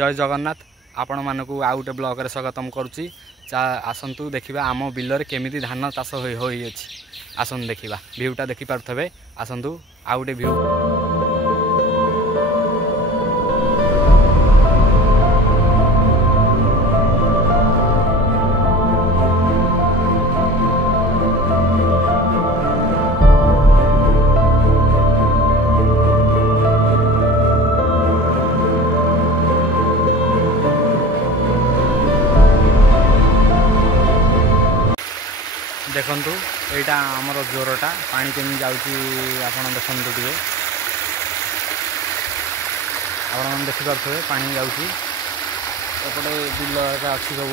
जय जगन्नाथ आपण मानक आउ गोटे ब्लॉग रे स्वागतम करुच्ची। आसतु देखा आम बिलर केमी धान चाष हो आसतु देखा भ्यूटा देखिपे आसतु आउ गोटे भ्यू देखु यहाँ आमर जोरटा पानी केमी जाऊँगी आपड़ देखु टे आप देखिपे पानी जाऊँगी एपटे बिल अच्छी सब